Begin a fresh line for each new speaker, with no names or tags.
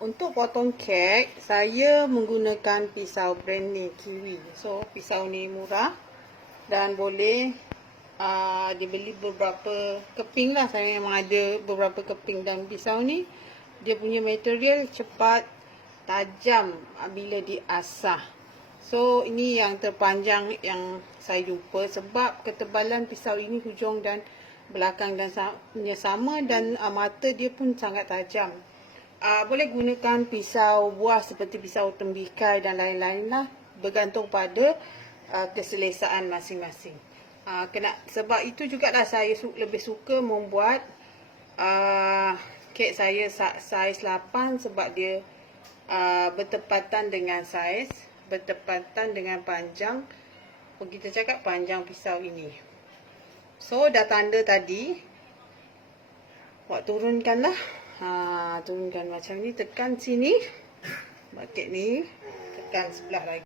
untuk potong kek, saya menggunakan pisau brand ni, Kiwi. So, pisau ni murah dan boleh uh, dibeli beberapa keping lah. Saya memang ada beberapa keping dan pisau ni, dia punya material cepat tajam bila diasah. So, ini yang terpanjang yang saya jumpa sebab ketebalan pisau ini hujung dan belakang dan sa- sama dan uh, mata dia pun sangat tajam. Uh, boleh gunakan pisau buah seperti pisau tembikai dan lain-lain lah bergantung pada uh, keselesaan masing-masing. Uh, kena sebab itu jugalah saya su- lebih suka membuat uh, kek saya sa- saiz 8 sebab dia uh, bertepatan dengan saiz, bertepatan dengan panjang. Kita cakap panjang pisau ini. So dah tanda tadi. Buat turunkanlah. Ha, turunkan macam ni. Tekan sini. Bucket ni. Tekan sebelah lagi.